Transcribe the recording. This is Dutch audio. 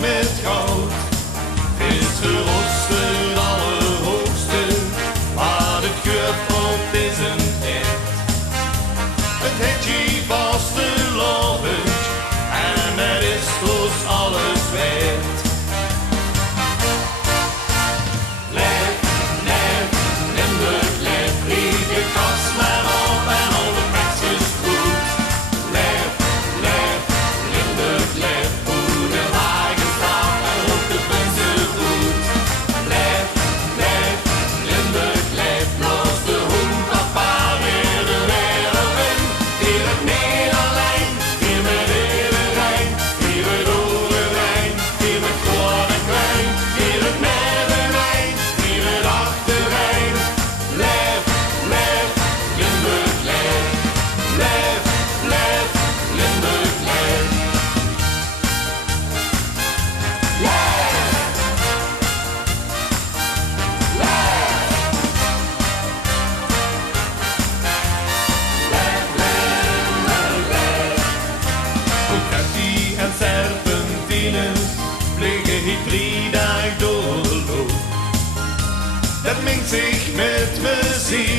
met goud. Het is gerosterd allerhoogste, maar het geurt op deze tijd. Het hetje vast de lobby en het is dus alles waard. Leef, leef, Limburg, leef, vliegen kast maar op en al de prijsjes goed. Leef, leef, Limburg, leef, hoe de wagen staat en ook de punten goed. Leef, leef, Limburg, leef, los de hond af waar weer de wereld in. Hier het Nederland, hier met Eeuwenrijn, hier het Oerenrijn, hier met Koninkrijn, hier het Middenrijn, hier het Achterrijn. Leef, leef, Limburg, leef, leef, leef, Limburg, leef. Bugatti en serpentines vliegen hier 3 dagen door de lucht. Dat mengt zich met muziek.